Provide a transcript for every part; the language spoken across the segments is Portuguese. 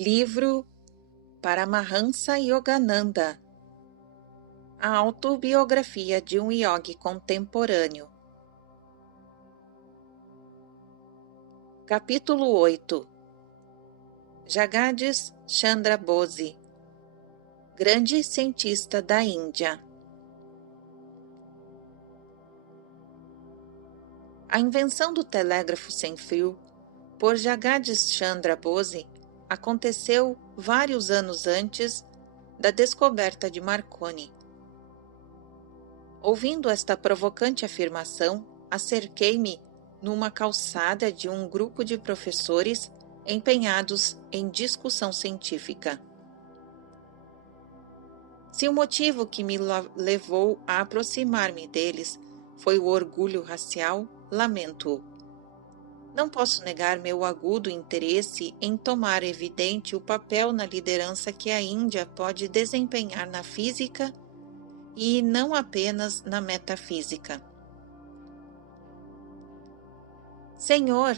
Livro Paramahansa Yogananda, a autobiografia de um yogi contemporâneo. Capítulo 8. Jagadish Chandra Bose, grande cientista da Índia. A invenção do telégrafo sem fio por Jagadish Chandra Bose aconteceu vários anos antes da descoberta de Marconi. Ouvindo esta provocante afirmação, acerquei-me numa calçada de um grupo de professores empenhados em discussão científica. Se o motivo que me levou a aproximar-me deles foi o orgulho racial, lamento-o. Não posso negar meu agudo interesse em tomar evidente o papel na liderança que a Índia pode desempenhar na física e não apenas na metafísica. Senhor,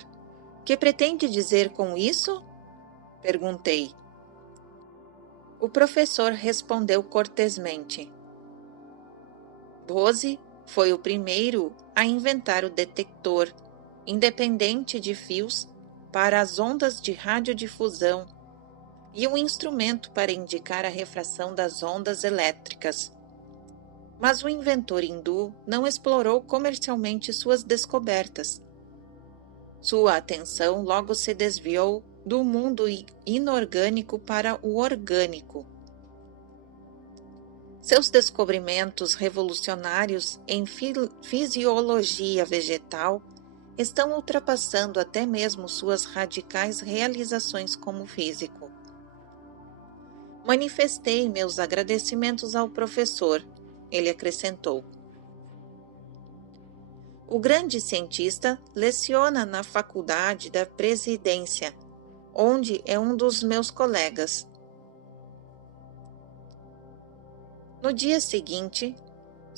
que pretende dizer com isso? Perguntei. O professor respondeu cortesmente. Bose foi o primeiro a inventar o detector independente de fios para as ondas de radiodifusão e um instrumento para indicar a refração das ondas elétricas. Mas o inventor hindu não explorou comercialmente suas descobertas. Sua atenção logo se desviou do mundo inorgânico para o orgânico. Seus descobrimentos revolucionários em fisiologia vegetal estão ultrapassando até mesmo suas radicais realizações como físico. Manifestei meus agradecimentos ao professor, ele acrescentou. O grande cientista leciona na Faculdade da Presidência, onde é um dos meus colegas. No dia seguinte,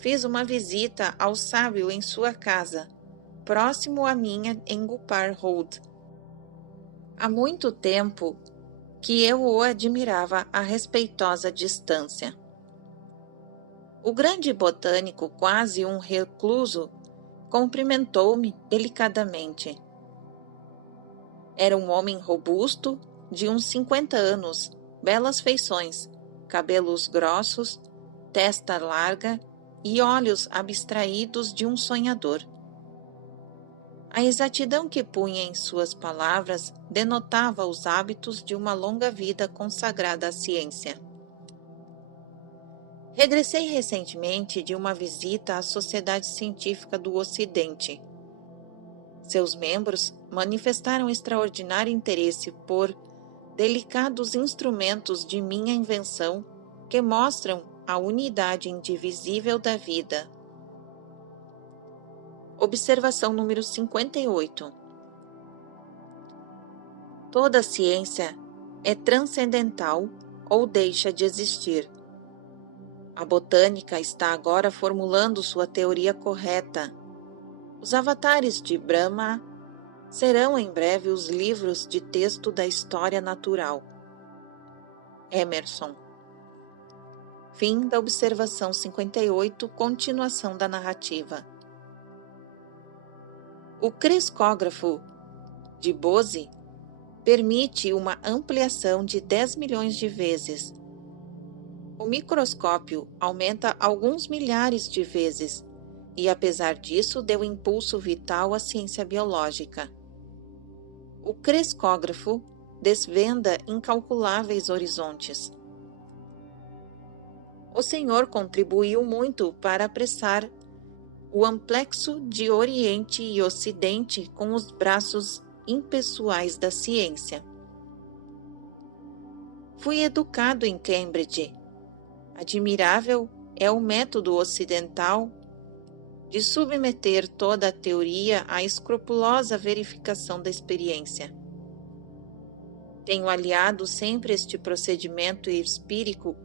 fiz uma visita ao sábio em sua casa, próximo à minha em Gupar Road. Há muito tempo que eu o admirava a respeitosa distância. O grande botânico, quase um recluso, cumprimentou-me delicadamente. Era um homem robusto, de uns 50 anos, belas feições, cabelos grossos, testa larga e olhos abstraídos de um sonhador. A exatidão que punha em suas palavras denotava os hábitos de uma longa vida consagrada à ciência. Regressei recentemente de uma visita à Sociedade Científica do Ocidente. Seus membros manifestaram extraordinário interesse por delicados instrumentos de minha invenção que mostram a unidade indivisível da vida. Observação número 58. Toda ciência é transcendental ou deixa de existir. A botânica está agora formulando sua teoria correta. Os avatares de Brahma serão em breve os livros de texto da história natural. Emerson. Fim da observação 58, continuação da narrativa. O crescógrafo de Bose permite uma ampliação de 10 milhões de vezes. O microscópio aumenta alguns milhares de vezes e, apesar disso, deu impulso vital à ciência biológica. O crescógrafo desvenda incalculáveis horizontes. O Senhor contribuiu muito para apressar o amplexo de Oriente e Ocidente com os braços impessoais da ciência. Fui educado em Cambridge. Admirável é o método ocidental de submeter toda a teoria à escrupulosa verificação da experiência. Tenho aliado sempre este procedimento empírico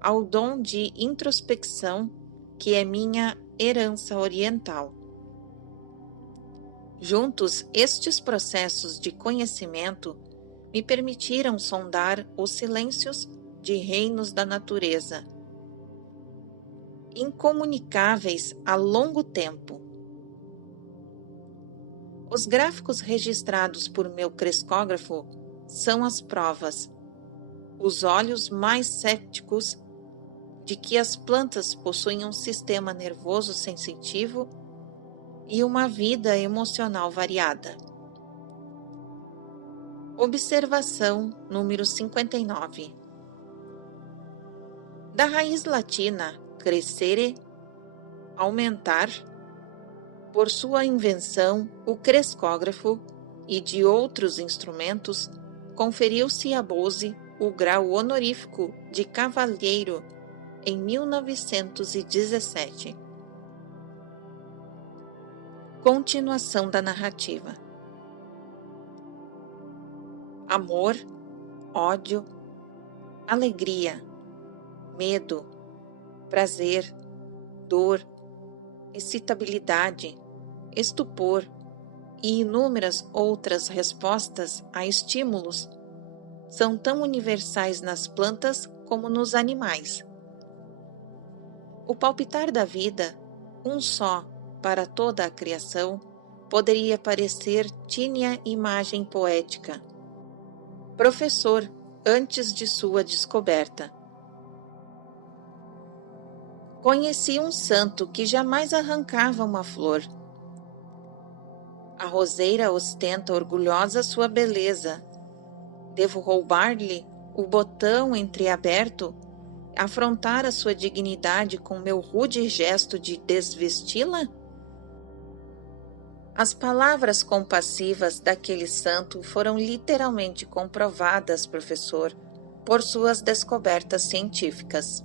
ao dom de introspecção que é minha herança oriental. Juntos, estes processos de conhecimento me permitiram sondar os silêncios de reinos da natureza, incomunicáveis há longo tempo. Os gráficos registrados por meu crescógrafo são as provas, os olhos mais céticos de que as plantas possuem um sistema nervoso sensitivo e uma vida emocional variada. Observação número 59. Da raiz latina crescere, aumentar, por sua invenção, o crescógrafo e de outros instrumentos, conferiu-se a Bose o grau honorífico de cavalheiro em 1917. Continuação da narrativa. Amor, ódio, alegria, medo, prazer, dor, excitabilidade, estupor e inúmeras outras respostas a estímulos são tão universais nas plantas como nos animais. O palpitar da vida, um só para toda a criação, poderia parecer tínia imagem poética. Professor, antes de sua descoberta. Conheci um santo que jamais arrancava uma flor. A roseira ostenta orgulhosa sua beleza. Devo roubar-lhe o botão entreaberto, afrontar a sua dignidade com meu rude gesto de desvesti-la? As palavras compassivas daquele santo foram literalmente comprovadas, professor, por suas descobertas científicas.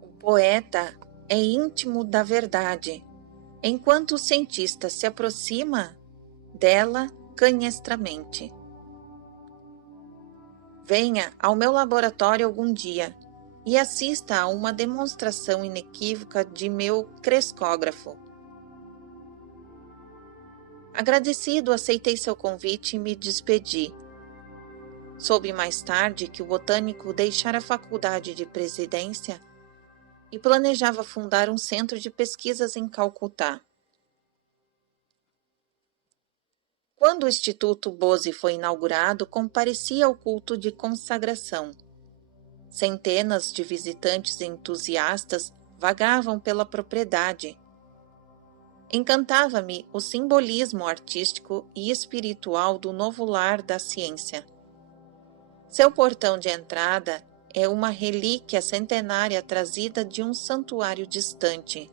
O poeta é íntimo da verdade, enquanto o cientista se aproxima dela canhestramente. Venha ao meu laboratório algum dia e assista a uma demonstração inequívoca de meu crescógrafo. Agradecido, aceitei seu convite e me despedi. Soube mais tarde que o botânico deixara a faculdade de presidência e planejava fundar um centro de pesquisas em Calcutá. Quando o Instituto Bose foi inaugurado, compareci ao culto de consagração. Centenas de visitantes entusiastas vagavam pela propriedade. Encantava-me o simbolismo artístico e espiritual do novo lar da ciência. Seu portão de entrada é uma relíquia centenária trazida de um santuário distante,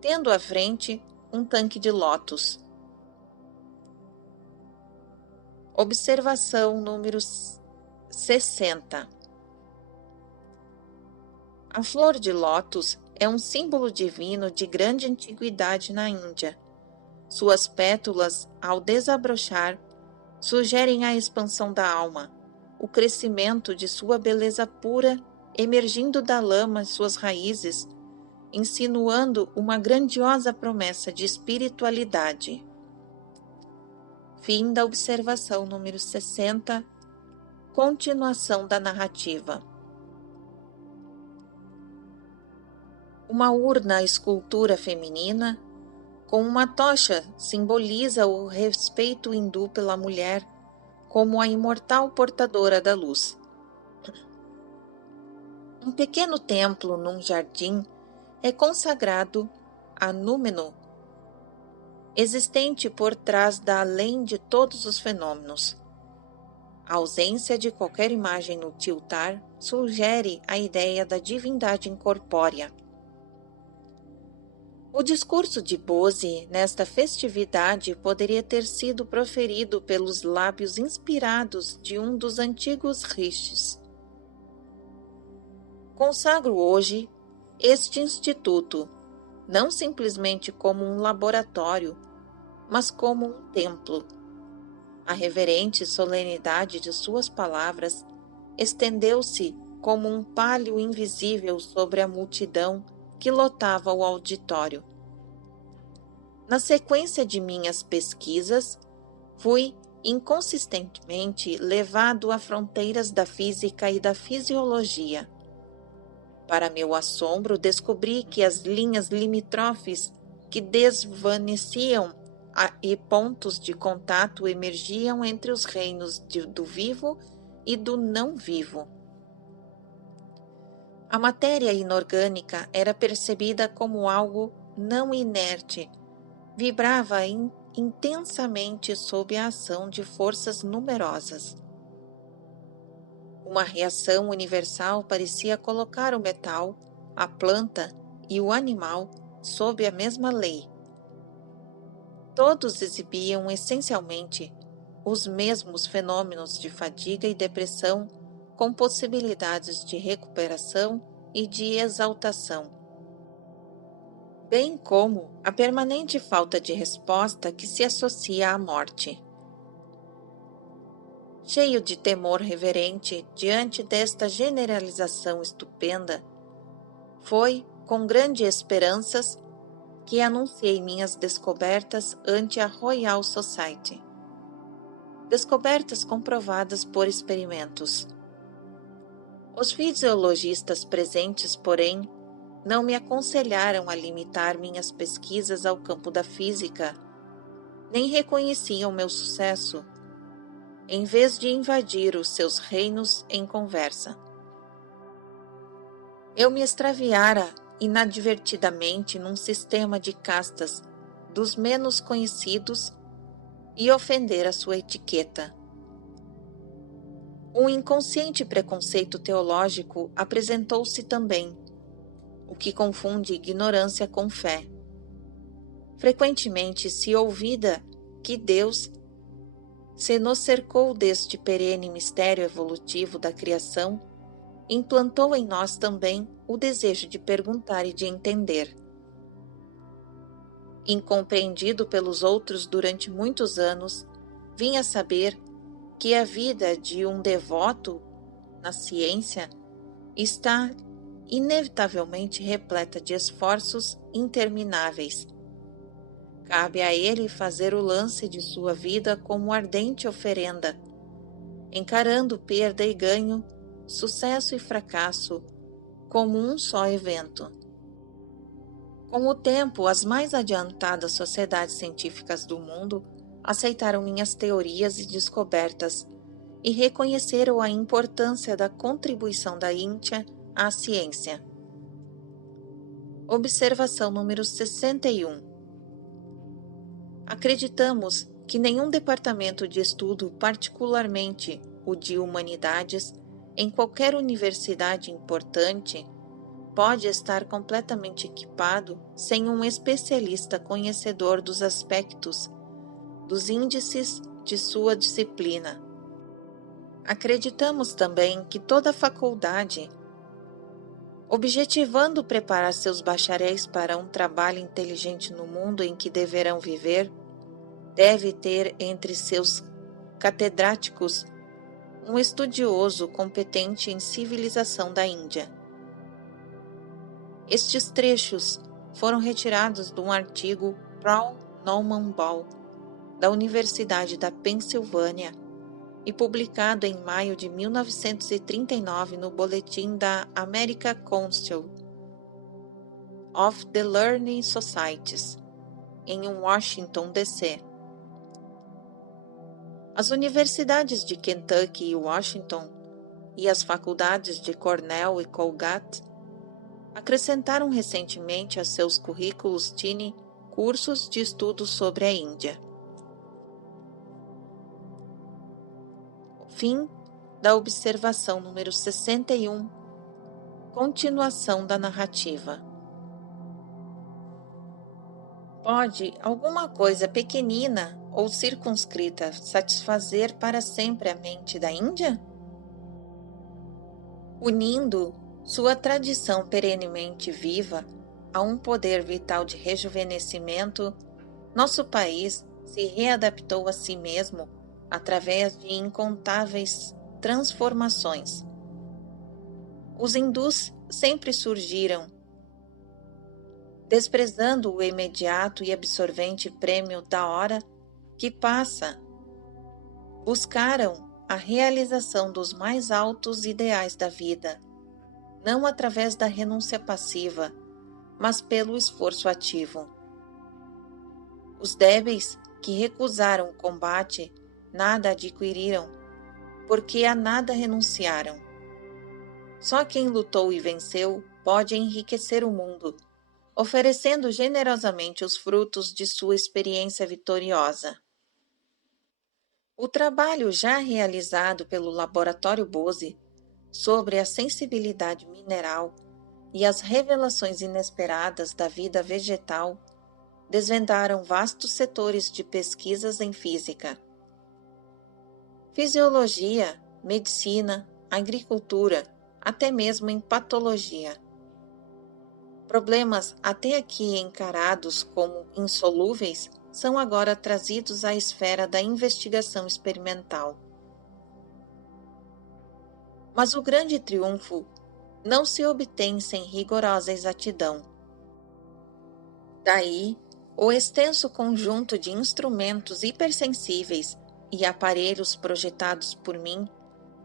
tendo à frente um tanque de lótus. Observação número 60. A flor de lótus é um símbolo divino de grande antiguidade na Índia. Suas pétalas, ao desabrochar, sugerem a expansão da alma, o crescimento de sua beleza pura, emergindo da lama suas raízes, insinuando uma grandiosa promessa de espiritualidade. Fim da observação número 60. Continuação da narrativa. Uma urna escultura feminina, com uma tocha, simboliza o respeito hindu pela mulher como a imortal portadora da luz. Um pequeno templo num jardim é consagrado a Númenor, existente por trás da além de todos os fenômenos. A ausência de qualquer imagem no altar sugere a ideia da divindade incorpórea. O discurso de Bose nesta festividade poderia ter sido proferido pelos lábios inspirados de um dos antigos rishis. Consagro hoje este instituto, não simplesmente como um laboratório, mas como um templo. A reverente solenidade de suas palavras estendeu-se como um pálio invisível sobre a multidão que lotava o auditório. Na sequência de minhas pesquisas, Fui inconsistentemente levado a fronteiras da física e da fisiologia. Para meu assombro, descobri que as linhas limítrofes que desvaneciam e pontos de contato emergiam entre os reinos do vivo e do não vivo. A matéria inorgânica era percebida como algo não inerte, vibrava intensamente sob a ação de forças numerosas. Uma reação universal parecia colocar o metal, a planta e o animal sob a mesma lei. Todos exibiam essencialmente os mesmos fenômenos de fadiga e depressão, com possibilidades de recuperação e de exaltação, bem como a permanente falta de resposta que se associa à morte. Cheio de temor reverente diante desta generalização estupenda, foi com grandes esperanças que anunciei minhas descobertas ante a Royal Society. Descobertas comprovadas por experimentos. Os fisiologistas presentes, porém, não me aconselharam a limitar minhas pesquisas ao campo da física, nem reconheciam meu sucesso, em vez de invadir os seus reinos em conversa. Eu me extraviara inadvertidamente num sistema de castas dos menos conhecidos e ofender a sua etiqueta. Um inconsciente preconceito teológico apresentou-se também, o que confunde ignorância com fé. Frequentemente se ouvida que Deus se nos cercou deste perene mistério evolutivo da criação, implantou em nós também o desejo de perguntar e de entender. Incompreendido pelos outros durante muitos anos, vim a saber que a vida de um devoto na ciência está inevitavelmente repleta de esforços intermináveis. Cabe a ele fazer o lance de sua vida como ardente oferenda, encarando perda e ganho, sucesso e fracasso, como um só evento. Com o tempo, as mais adiantadas sociedades científicas do mundo aceitaram minhas teorias e descobertas e reconheceram a importância da contribuição da Índia à ciência. Observação número 61. Acreditamos que nenhum departamento de estudo, particularmente o de humanidades, em qualquer universidade importante, pode estar completamente equipado sem um especialista conhecedor dos aspectos, dos índices de sua disciplina. Acreditamos também que toda faculdade, objetivando preparar seus bacharéis para um trabalho inteligente no mundo em que deverão viver, deve ter entre seus catedráticos um estudioso competente em civilização da Índia. Estes trechos foram retirados de um artigo Paul Norman Ball, da Universidade da Pensilvânia, e publicado em maio de 1939 no boletim da American Council of the Learning Societies, em Washington, D.C. As universidades de Kentucky e Washington e as faculdades de Cornell e Colgate acrescentaram recentemente a seus currículos TINI cursos de estudo sobre a Índia. Fim da observação número 61. Continuação da narrativa. Pode alguma coisa pequenina ou circunscrita satisfazer para sempre a mente da Índia? Unindo sua tradição perenemente viva a um poder vital de rejuvenescimento, nosso país se readaptou a si mesmo através de incontáveis transformações. Os hindus sempre surgiram, desprezando o imediato e absorvente prêmio da hora que passa buscaram a realização dos mais altos ideais da vida, não através da renúncia passiva, mas pelo esforço ativo. Os débeis que recusaram o combate nada adquiriram, porque a nada renunciaram. Só quem lutou e venceu pode enriquecer o mundo, oferecendo generosamente os frutos de sua experiência vitoriosa. O trabalho já realizado pelo Laboratório Bose sobre a sensibilidade mineral e as revelações inesperadas da vida vegetal desvendaram vastos setores de pesquisas em física, fisiologia, medicina, agricultura, até mesmo em patologia. Problemas até aqui encarados como insolúveis são agora trazidos à esfera da investigação experimental. Mas o grande triunfo não se obtém sem rigorosa exatidão. Daí, o extenso conjunto de instrumentos hipersensíveis e aparelhos projetados por mim,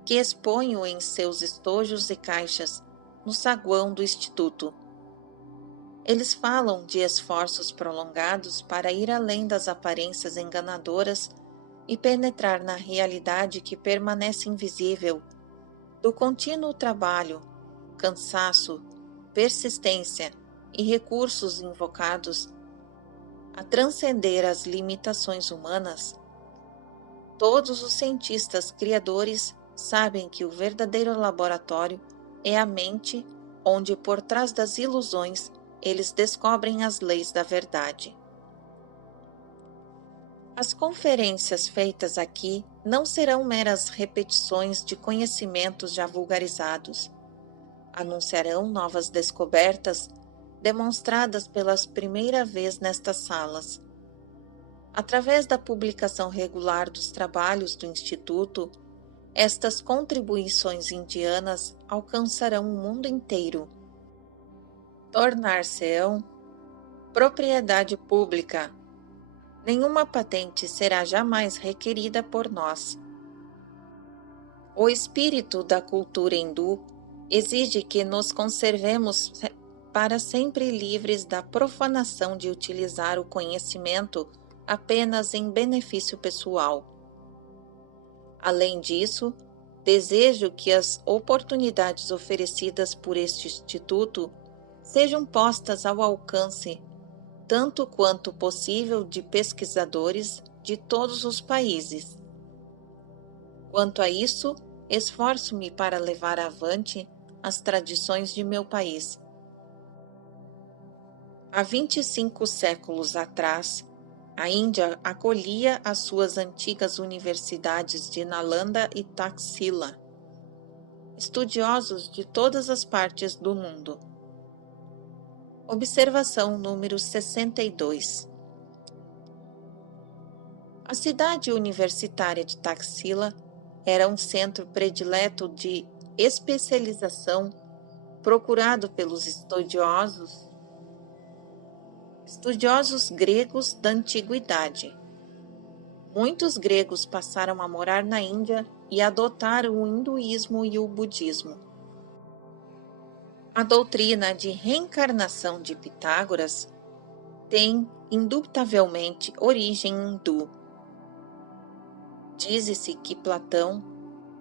que exponho em seus estojos e caixas no saguão do Instituto. Eles falam de esforços prolongados para ir além das aparências enganadoras e penetrar na realidade que permanece invisível, do contínuo trabalho, cansaço, persistência e recursos invocados a transcender as limitações humanas. Todos os cientistas criadores sabem que o verdadeiro laboratório é a mente, onde por trás das ilusões eles descobrem as leis da verdade. As conferências feitas aqui não serão meras repetições de conhecimentos já vulgarizados. Anunciarão novas descobertas demonstradas pela primeira vez nestas salas. Através da publicação regular dos trabalhos do Instituto, estas contribuições indianas alcançarão o mundo inteiro. Tornar-se-ão propriedade pública. Nenhuma patente será jamais requerida por nós. O espírito da cultura hindu exige que nos conservemos para sempre livres da profanação de utilizar o conhecimento apenas em benefício pessoal. Além disso, desejo que as oportunidades oferecidas por este instituto sejam postas ao alcance, tanto quanto possível, de pesquisadores de todos os países. Quanto a isso, esforço-me para levar avante as tradições de meu país. Há 25 séculos atrás, a Índia acolhia as suas antigas universidades de Nalanda e Taxila, estudiosos de todas as partes do mundo. Observação número 62. A cidade universitária de Taxila era um centro predileto de especialização procurado pelos estudiosos gregos da antiguidade. Muitos gregos passaram a morar na Índia e adotaram o hinduísmo e o budismo. A doutrina de reencarnação de Pitágoras tem, indubitavelmente, origem hindu. Diz-se que Platão,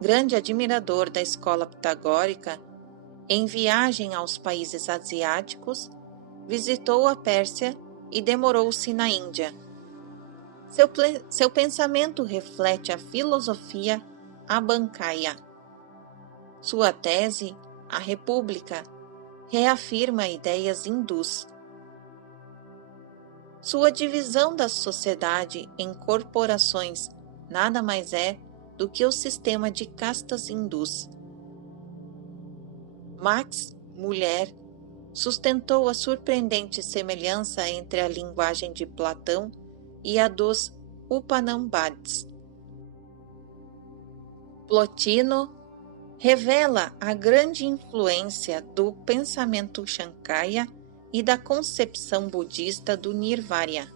grande admirador da escola pitagórica, em viagem aos países asiáticos, visitou a Pérsia e demorou-se na Índia. Seu pensamento reflete a filosofia abancaia. Sua tese, a República, reafirma ideias hindus. Sua divisão da sociedade em corporações nada mais é do que o sistema de castas hindus. Max, mulher, sustentou a surpreendente semelhança entre a linguagem de Platão e a dos Upanishads. Plotino revela a grande influência do pensamento Shankaya e da concepção budista do Nirvana.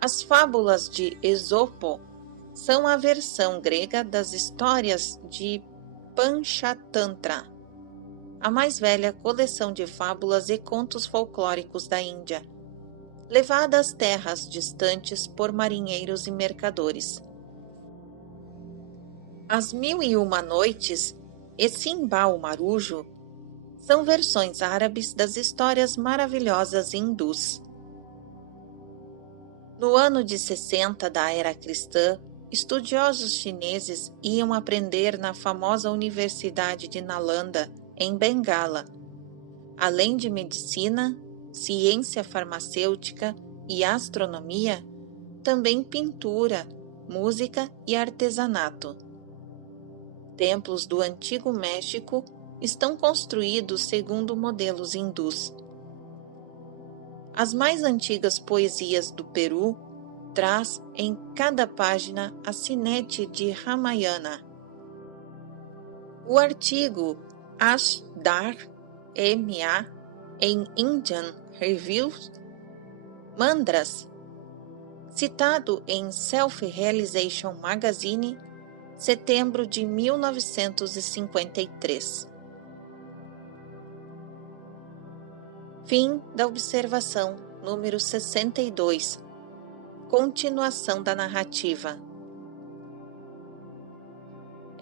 As fábulas de Esopo são a versão grega das histórias de Panchatantra, a mais velha coleção de fábulas e contos folclóricos da Índia, levada às terras distantes por marinheiros e mercadores. As Mil e Uma Noites e Simbal Marujo são versões árabes das histórias maravilhosas hindus. No ano de 60 da era cristã, estudiosos chineses iam aprender na famosa Universidade de Nalanda, em Bengala, além de medicina, ciência farmacêutica e astronomia, também pintura, música e artesanato. Templos do Antigo México estão construídos segundo modelos hindus. As mais antigas poesias do Peru traz em cada página a sinete de Ramayana. O artigo Ashdar M.A. em Indian Review Mandras, citado em Self-Realization Magazine, setembro de 1953. Fim da observação número 62. Continuação da narrativa.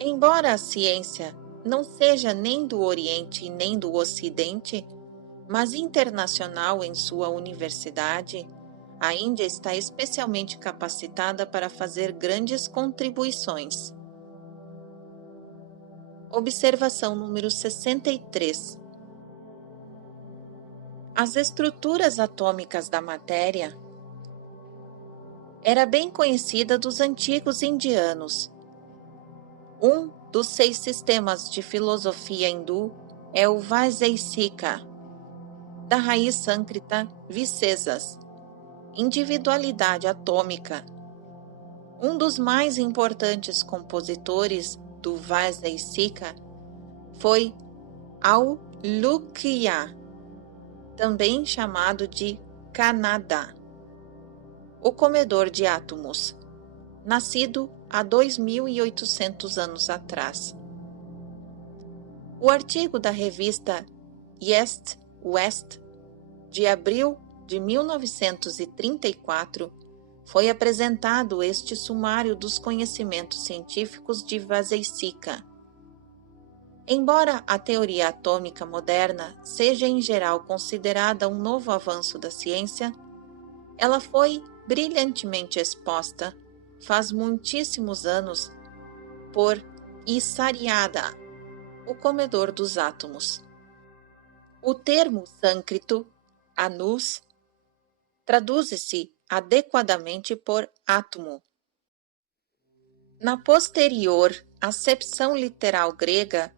Embora a ciência não seja nem do Oriente nem do Ocidente, mas internacional em sua universidade, a Índia está especialmente capacitada para fazer grandes contribuições. Observação número 63. As estruturas atômicas da matéria era bem conhecida dos antigos indianos. Um dos 6 sistemas de filosofia hindu é o Vaisesika, da raiz sânscrita vicesas, individualidade atômica. Um dos mais importantes compositores do Vaisesika foi Aulukya, também chamado de Kanada, o comedor de átomos, nascido há 2.800 anos atrás. O artigo da revista East West, de abril de 1934, foi apresentado este sumário dos conhecimentos científicos de Vaisesika. Embora a teoria atômica moderna seja em geral considerada um novo avanço da ciência, ela foi brilhantemente exposta faz muitíssimos anos por Isariada, o comedor dos átomos. O termo sânscrito, anus, traduz-se adequadamente por átomo. Na posterior acepção literal grega,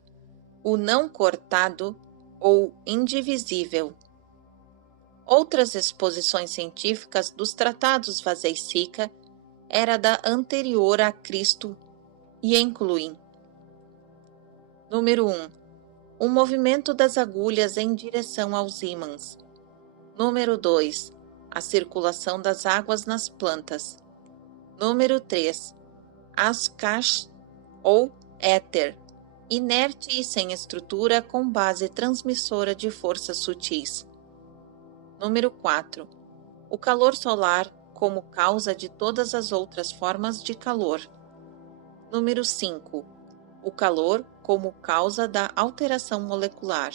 o não cortado ou indivisível. Outras exposições científicas dos tratados Vaisesika era da anterior a Cristo e incluem: número 1. O movimento das agulhas em direção aos ímãs. Número 2. A circulação das águas nas plantas. Número 3. Akash ou éter, inerte e sem estrutura com base transmissora de forças sutis. Número 4. O calor solar como causa de todas as outras formas de calor. Número 5. O calor como causa da alteração molecular.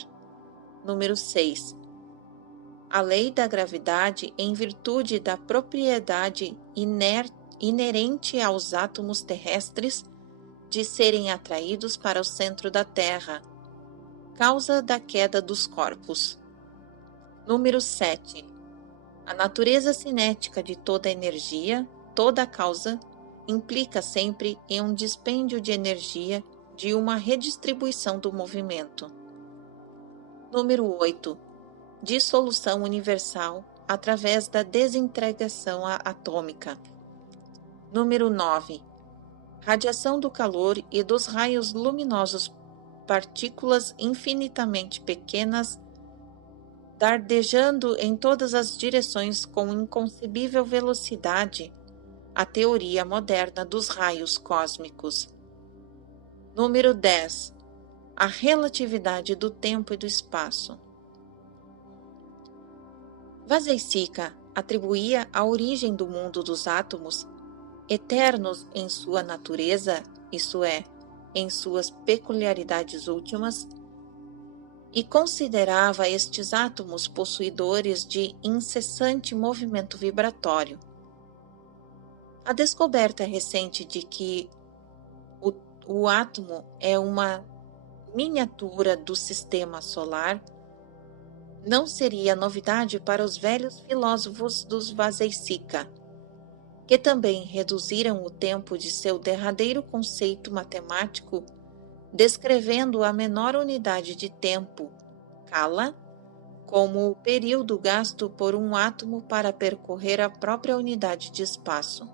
Número 6. A lei da gravidade em virtude da propriedade inerente aos átomos terrestres de serem atraídos para o centro da Terra, causa da queda dos corpos. Número 7. A natureza cinética de toda energia, toda causa, implica sempre em um dispêndio de energia de uma redistribuição do movimento. Número 8. Dissolução universal através da desintegração atômica. Número 9. Radiação do calor e dos raios luminosos, partículas infinitamente pequenas, dardejando em todas as direções com inconcebível velocidade, a teoria moderna dos raios cósmicos. Número 10. A relatividade do tempo e do espaço. Vazeišica atribuía a origem do mundo dos átomos, eternos em sua natureza, isto é, em suas peculiaridades últimas, e considerava estes átomos possuidores de incessante movimento vibratório. A descoberta recente de que o átomo é uma miniatura do sistema solar não seria novidade para os velhos filósofos dos Vazeišica, que também reduziram o tempo de seu derradeiro conceito matemático, descrevendo a menor unidade de tempo, kala, como o período gasto por um átomo para percorrer a própria unidade de espaço.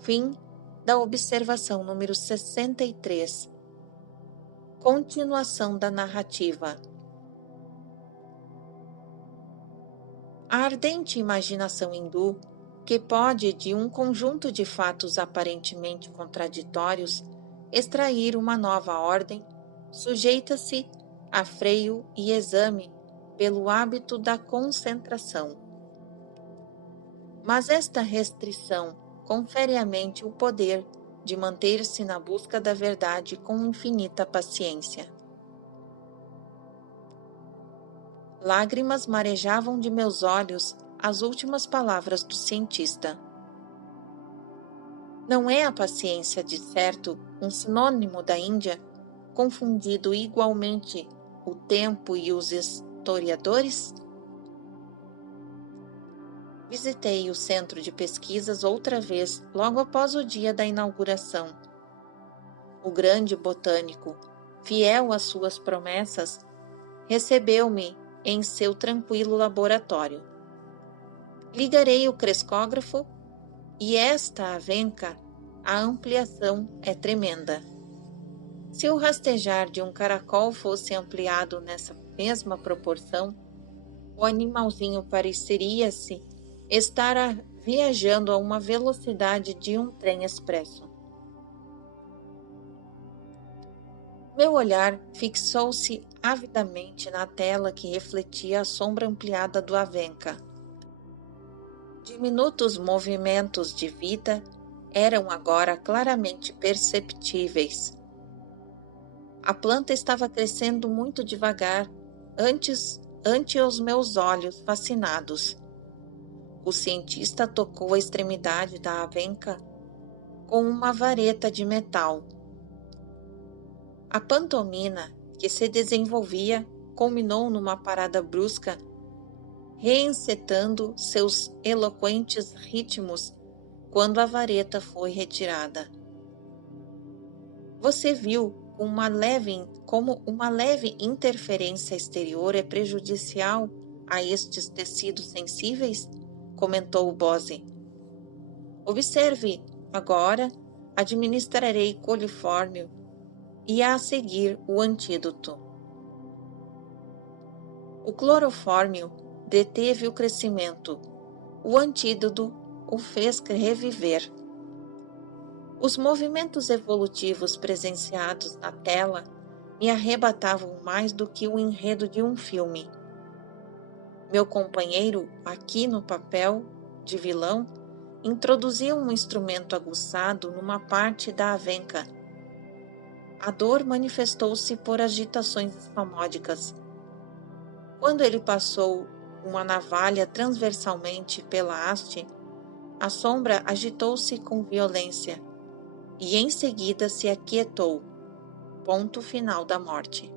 Fim da observação número 63. Continuação da narrativa. A ardente imaginação hindu, que pode de um conjunto de fatos aparentemente contraditórios extrair uma nova ordem, sujeita-se a freio e exame pelo hábito da concentração. Mas esta restrição confere à mente o poder de manter-se na busca da verdade com infinita paciência. Lágrimas marejavam de meus olhos as últimas palavras do cientista. Não é a paciência, de certo, um sinônimo da Índia, confundido igualmente o tempo e os historiadores? Visitei o centro de pesquisas outra vez logo após o dia da inauguração. O grande botânico, fiel às suas promessas, recebeu-me em seu tranquilo laboratório. Ligarei o crescógrafo e esta avenca, a ampliação é tremenda. Se o rastejar de um caracol fosse ampliado nessa mesma proporção, o animalzinho pareceria-se estar viajando a uma velocidade de um trem expresso. Meu olhar fixou-se avidamente na tela que refletia a sombra ampliada do Avenca. Diminutos movimentos de vida eram agora claramente perceptíveis. A planta estava crescendo muito devagar, ante os meus olhos fascinados. O cientista tocou a extremidade da avenca com uma vareta de metal. A pantomina que se desenvolvia culminou numa parada brusca, reencetando seus eloquentes ritmos quando a vareta foi retirada. Você viu como uma leve interferência exterior é prejudicial a estes tecidos sensíveis? Comentou Bose. Observe, agora administrarei colifórmio e a seguir o antídoto. O clorofórmio deteve o crescimento, o antídoto o fez reviver. Os movimentos evolutivos presenciados na tela me arrebatavam mais do que o enredo de um filme. Meu companheiro, aqui no papel de vilão, introduziu um instrumento aguçado numa parte da avenca. A dor manifestou-se por agitações espasmódicas. Quando ele passou uma navalha transversalmente pela haste, a sombra agitou-se com violência e em seguida se aquietou. Ponto final da morte.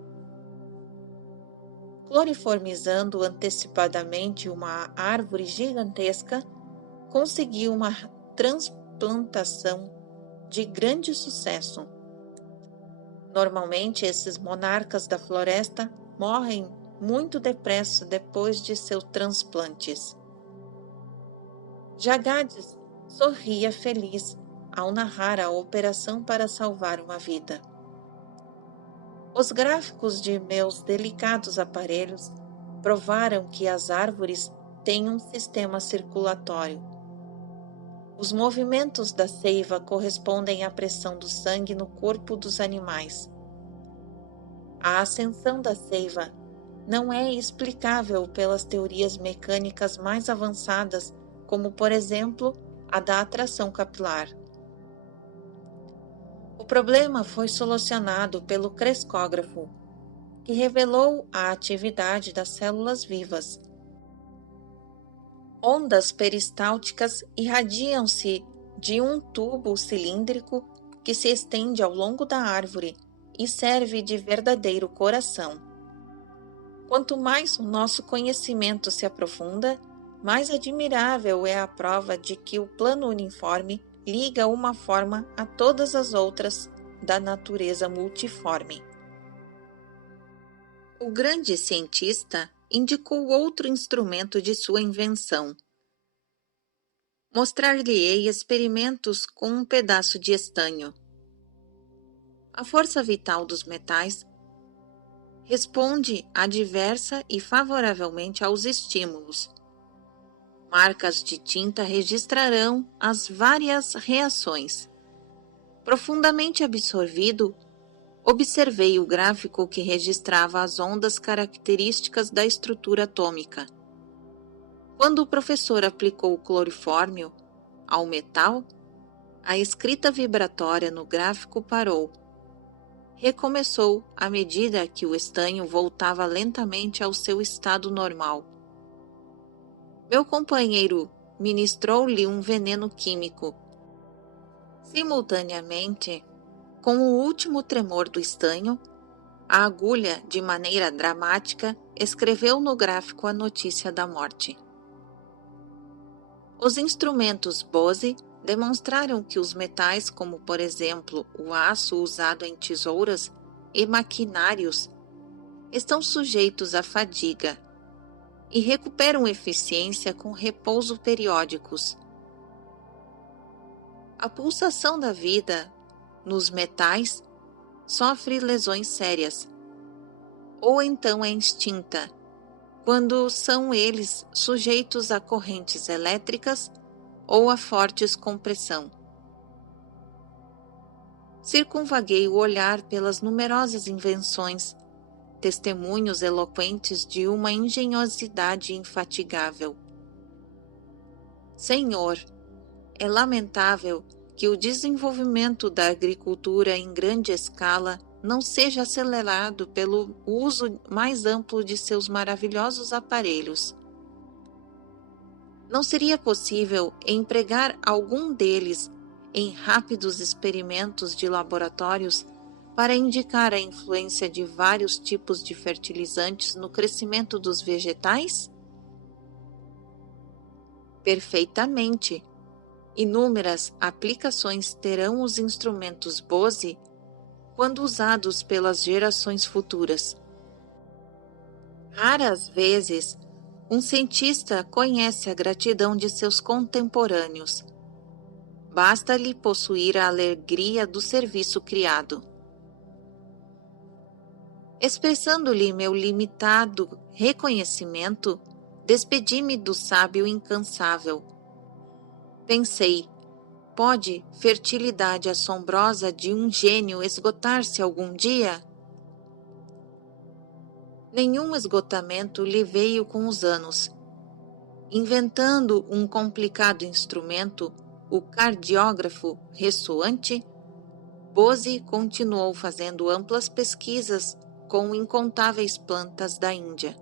Cloriformizando antecipadamente uma árvore gigantesca, conseguiu uma transplantação de grande sucesso. Normalmente, esses monarcas da floresta morrem muito depressa depois de seus transplantes. Jagades sorria feliz ao narrar a operação para salvar uma vida. Os gráficos de meus delicados aparelhos provaram que as árvores têm um sistema circulatório. Os movimentos da seiva correspondem à pressão do sangue no corpo dos animais. A ascensão da seiva não é explicável pelas teorias mecânicas mais avançadas, como, por exemplo, a da atração capilar. O problema foi solucionado pelo crescógrafo, que revelou a atividade das células vivas. Ondas peristálticas irradiam-se de um tubo cilíndrico que se estende ao longo da árvore e serve de verdadeiro coração. Quanto mais o nosso conhecimento se aprofunda, mais admirável é a prova de que o plano uniforme liga uma forma a todas as outras da natureza multiforme. O grande cientista indicou outro instrumento de sua invenção. Mostrar-lhe-ei experimentos com um pedaço de estanho. A força vital dos metais responde adversa e favoravelmente aos estímulos. Marcas de tinta registrarão as várias reações. Profundamente absorvido, observei o gráfico que registrava as ondas características da estrutura atômica. Quando o professor aplicou o clorofórmio ao metal, a escrita vibratória no gráfico parou. Recomeçou à medida que o estanho voltava lentamente ao seu estado normal. Meu companheiro ministrou-lhe um veneno químico. Simultaneamente, com o último tremor do estanho, a agulha, de maneira dramática, escreveu no gráfico a notícia da morte. Os instrumentos Bose demonstraram que os metais, como por exemplo o aço usado em tesouras e maquinários, estão sujeitos à fadiga e recuperam eficiência com repouso periódicos. A pulsação da vida nos metais sofre lesões sérias, ou então é extinta, quando são eles sujeitos a correntes elétricas ou a fortes compressão. Circunvaguei o olhar pelas numerosas invenções, testemunhos eloquentes de uma engenhosidade infatigável. Senhor, é lamentável que o desenvolvimento da agricultura em grande escala não seja acelerado pelo uso mais amplo de seus maravilhosos aparelhos. Não seria possível empregar algum deles em rápidos experimentos de laboratórios para indicar a influência de vários tipos de fertilizantes no crescimento dos vegetais? Perfeitamente. Inúmeras aplicações terão os instrumentos Bose quando usados pelas gerações futuras. Raras vezes, um cientista conhece a gratidão de seus contemporâneos. Basta-lhe possuir a alegria do serviço criado. Expressando-lhe meu limitado reconhecimento, despedi-me do sábio incansável. Pensei, pode fertilidade assombrosa de um gênio esgotar-se algum dia? Nenhum esgotamento lhe veio com os anos. Inventando um complicado instrumento, o cardiógrafo ressoante, Bose continuou fazendo amplas pesquisas com incontáveis plantas da Índia.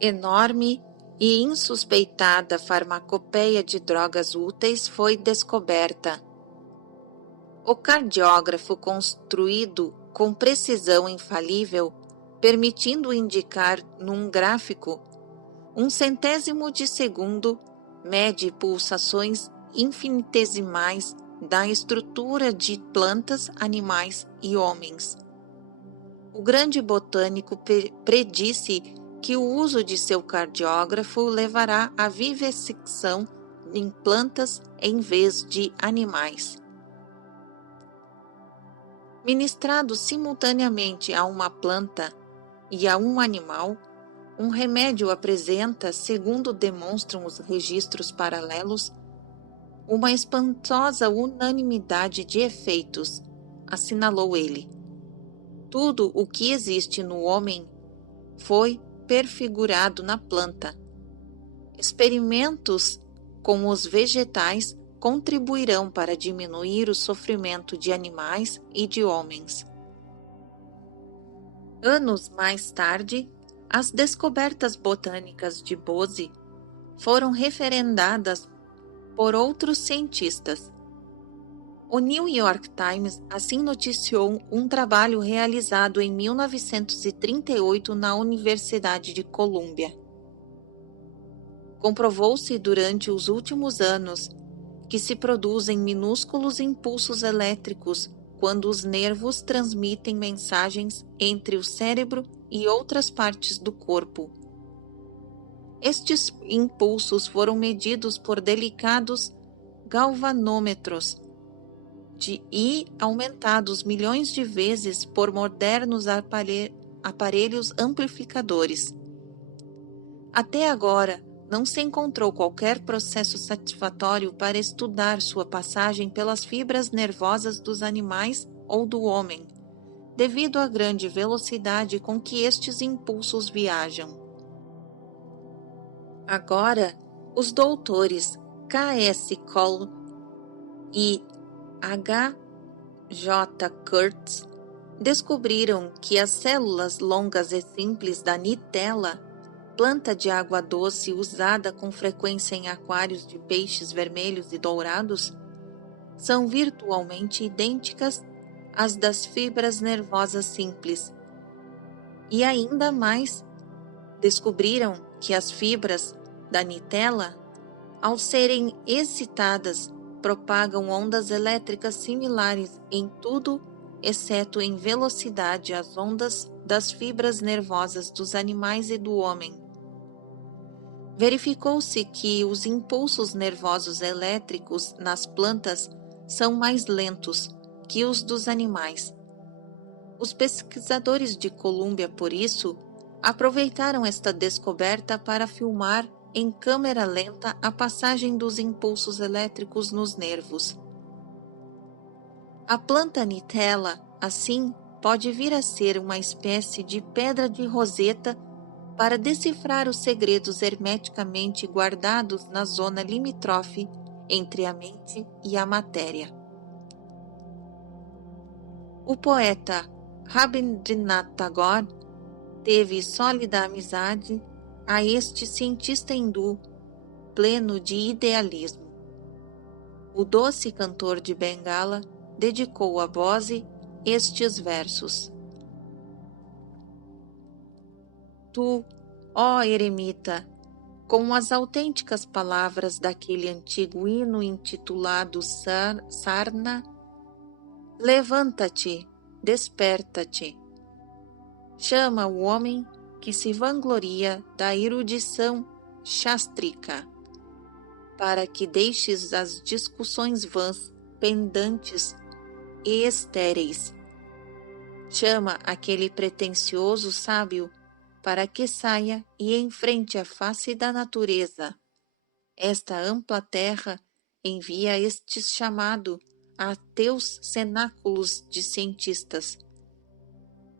Enorme e insuspeitada farmacopeia de drogas úteis foi descoberta. O cardiógrafo, construído com precisão infalível, permitindo indicar num gráfico 1/100º de segundo, mede pulsações infinitesimais da estrutura de plantas, animais e homens. O grande botânico predisse que o uso de seu cardiógrafo levará à vivissecção em plantas em vez de animais. Ministrado simultaneamente a uma planta e a um animal, um remédio apresenta, segundo demonstram os registros paralelos, Uma espantosa unanimidade de efeitos, assinalou ele. Tudo o que existe no homem foi perfigurado na planta. Experimentos com os vegetais contribuirão para diminuir o sofrimento de animais e de homens. Anos mais tarde, as descobertas botânicas de Bose foram referendadas por outros cientistas. O New York Times assim noticiou um trabalho realizado em 1938 na Universidade de Colômbia. Comprovou-se durante os últimos anos que se produzem minúsculos impulsos elétricos quando os nervos transmitem mensagens entre o cérebro e outras partes do corpo. Estes impulsos foram medidos por delicados galvanômetros e aumentados milhões de vezes por modernos aparelhos amplificadores. Até agora, não se encontrou qualquer processo satisfatório para estudar sua passagem pelas fibras nervosas dos animais ou do homem, devido à grande velocidade com que estes impulsos viajam. Agora, os doutores K.S. Cole e H.J. Kurtz descobriram que as células longas e simples da Nitella, planta de água doce usada com frequência em aquários de peixes vermelhos e dourados, são virtualmente idênticas às das fibras nervosas simples. E ainda mais, descobriram que as fibras da Nitella, ao serem excitadas, propagam ondas elétricas similares em tudo, exceto em velocidade às ondas das fibras nervosas dos animais e do homem. Verificou-se que os impulsos nervosos elétricos nas plantas são mais lentos que os dos animais. Os pesquisadores de Colômbia, por isso, aproveitaram esta descoberta para filmar em câmera lenta a passagem dos impulsos elétricos nos nervos. A planta Nitella, assim, pode vir a ser uma espécie de pedra de Roseta para decifrar os segredos hermeticamente guardados na zona limítrofe entre a mente e a matéria. O poeta Rabindranath Tagore teve sólida amizade a este cientista hindu pleno de idealismo. O doce cantor de Bengala dedicou a Bose estes versos. Tu, ó eremita, com as autênticas palavras daquele antigo hino intitulado Sarna, levanta-te, desperta-te. Chama o homem que se vangloria da erudição shastrika, para que deixes as discussões vãs, pendantes e estéreis. Chama aquele pretensioso sábio para que saia e enfrente a face da natureza. Esta ampla terra envia este chamado a teus cenáculos de cientistas.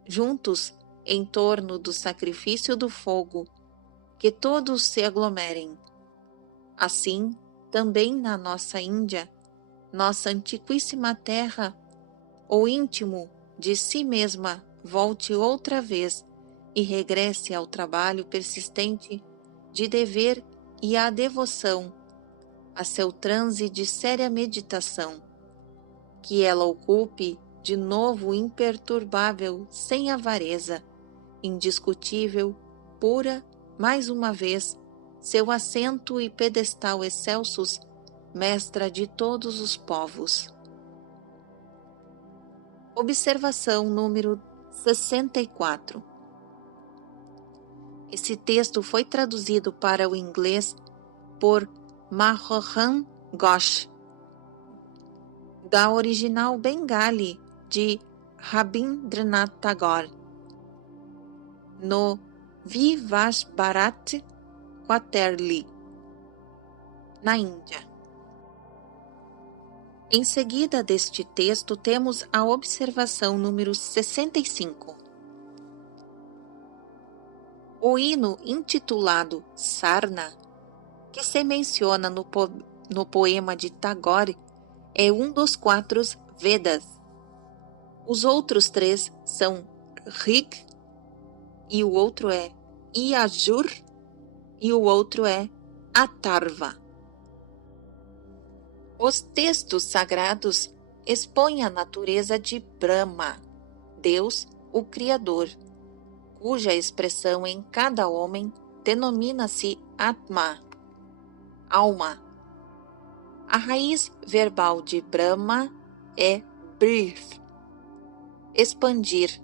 Juntos, em torno do sacrifício do fogo, que todos se aglomerem. Assim, também na nossa Índia, nossa antiquíssima terra, o íntimo de si mesma volte outra vez e regresse ao trabalho persistente de dever e à devoção, a seu transe de séria meditação, que ela ocupe de novo imperturbável, sem avareza, indiscutível, pura, mais uma vez, seu assento e pedestal excelsos, mestra de todos os povos. Observação número 64. Esse texto foi traduzido para o inglês por Mahoran Ghosh, da original Bengali de Rabindranath Tagore, no Vivash Bharat Quarterly, na Índia. Em seguida deste texto, temos a observação número 65. O hino intitulado Sarna, que se menciona no poema de Tagore, é um dos 4 Vedas. Os outros 3 são Rig, e o outro é Yajur, e o outro é Atharva. Os textos sagrados expõem a natureza de Brahma, Deus, o Criador, cuja expressão em cada homem denomina-se Atma, alma. A raiz verbal de Brahma é Brith, expandir,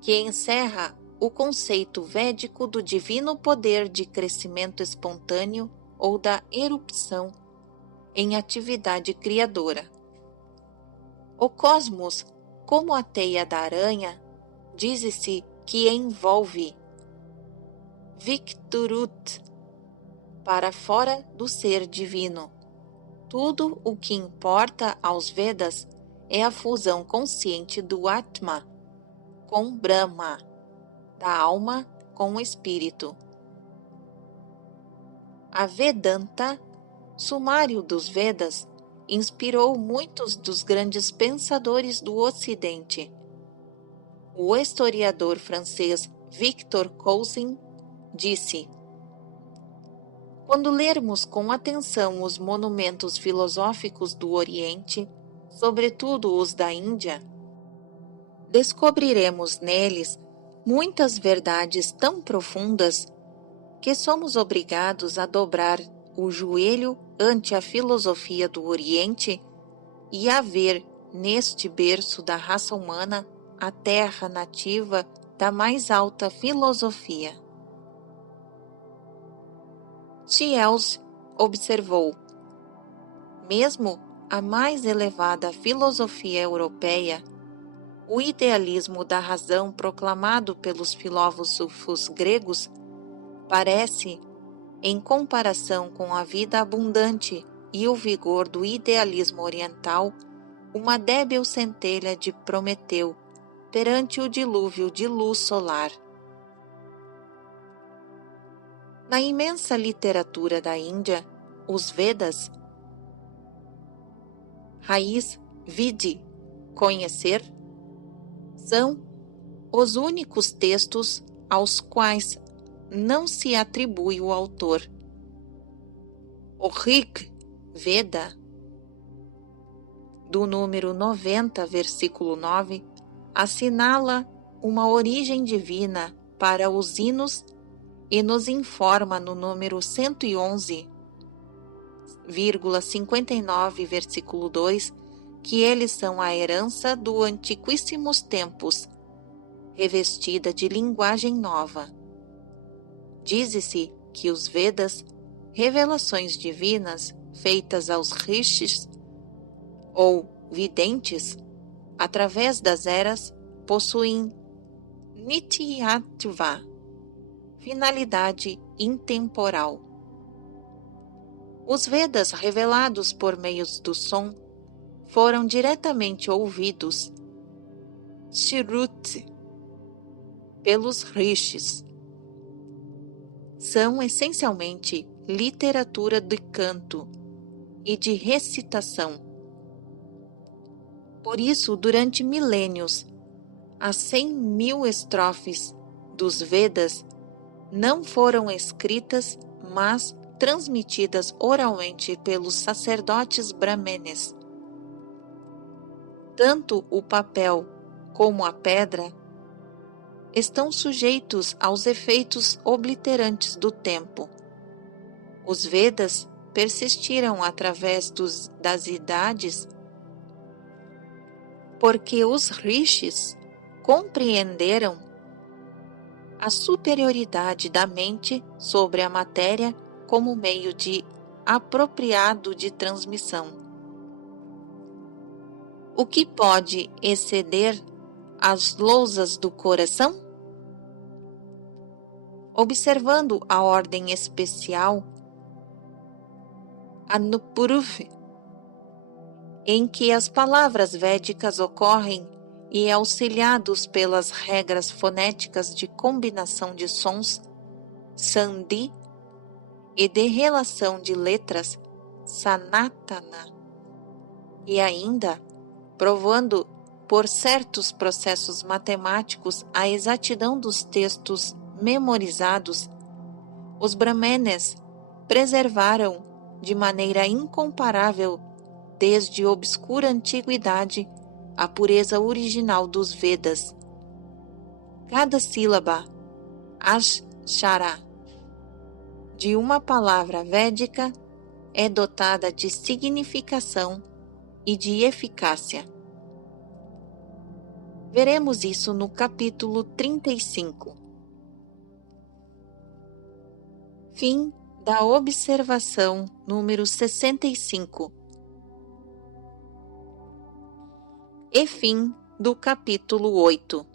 que encerra o conceito védico do divino poder de crescimento espontâneo ou da erupção em atividade criadora. O cosmos, como a teia da aranha, diz-se que envolve Vikturut, para fora do ser divino. Tudo o que importa aos Vedas é a fusão consciente do Atma com Brahma, da alma com o espírito. A Vedanta, sumário dos Vedas, inspirou muitos dos grandes pensadores do Ocidente. O historiador francês Victor Cousin disse: quando lermos com atenção os monumentos filosóficos do Oriente, sobretudo os da Índia, descobriremos neles muitas verdades tão profundas que somos obrigados a dobrar o joelho ante a filosofia do Oriente e a ver neste berço da raça humana a terra nativa da mais alta filosofia. Thiels observou: mesmo a mais elevada filosofia europeia, o idealismo da razão proclamado pelos filósofos gregos parece, em comparação com a vida abundante e o vigor do idealismo oriental, uma débil centelha de Prometeu perante o dilúvio de luz solar. Na imensa literatura da Índia, os Vedas, raiz vidi, conhecer, são os únicos textos aos quais não se atribui o autor. O Rig Veda, do número 90, versículo 9, assinala uma origem divina para os hinos e nos informa no número 111,59, versículo 2, que eles são a herança do antiquíssimos tempos, revestida de linguagem nova. Diz-se que os Vedas, revelações divinas feitas aos rishis ou videntes, através das eras, possuem Nityattva, finalidade intemporal. Os Vedas revelados por meio do som foram diretamente ouvidos, Shruti, pelos rishis. São essencialmente literatura de canto e de recitação. Por isso, durante milênios, as 100.000 estrofes dos Vedas não foram escritas, mas transmitidas oralmente pelos sacerdotes brahmenes. Tanto o papel como a pedra estão sujeitos aos efeitos obliterantes do tempo. Os Vedas persistiram através das idades porque os rishis compreenderam a superioridade da mente sobre a matéria como meio de apropriado de transmissão. O que pode exceder as lousas do coração? Observando a ordem especial, Anupuruf, em que as palavras védicas ocorrem e auxiliados pelas regras fonéticas de combinação de sons, sandhi, e de relação de letras, sanatana, e ainda provando por certos processos matemáticos a exatidão dos textos memorizados, os brahmanes preservaram de maneira incomparável, desde obscura antiguidade, a pureza original dos Vedas. Cada sílaba, akshara, de uma palavra védica é dotada de significação e de eficácia. Veremos isso no capítulo 35. Fim da observação número 65. E fim do capítulo 8.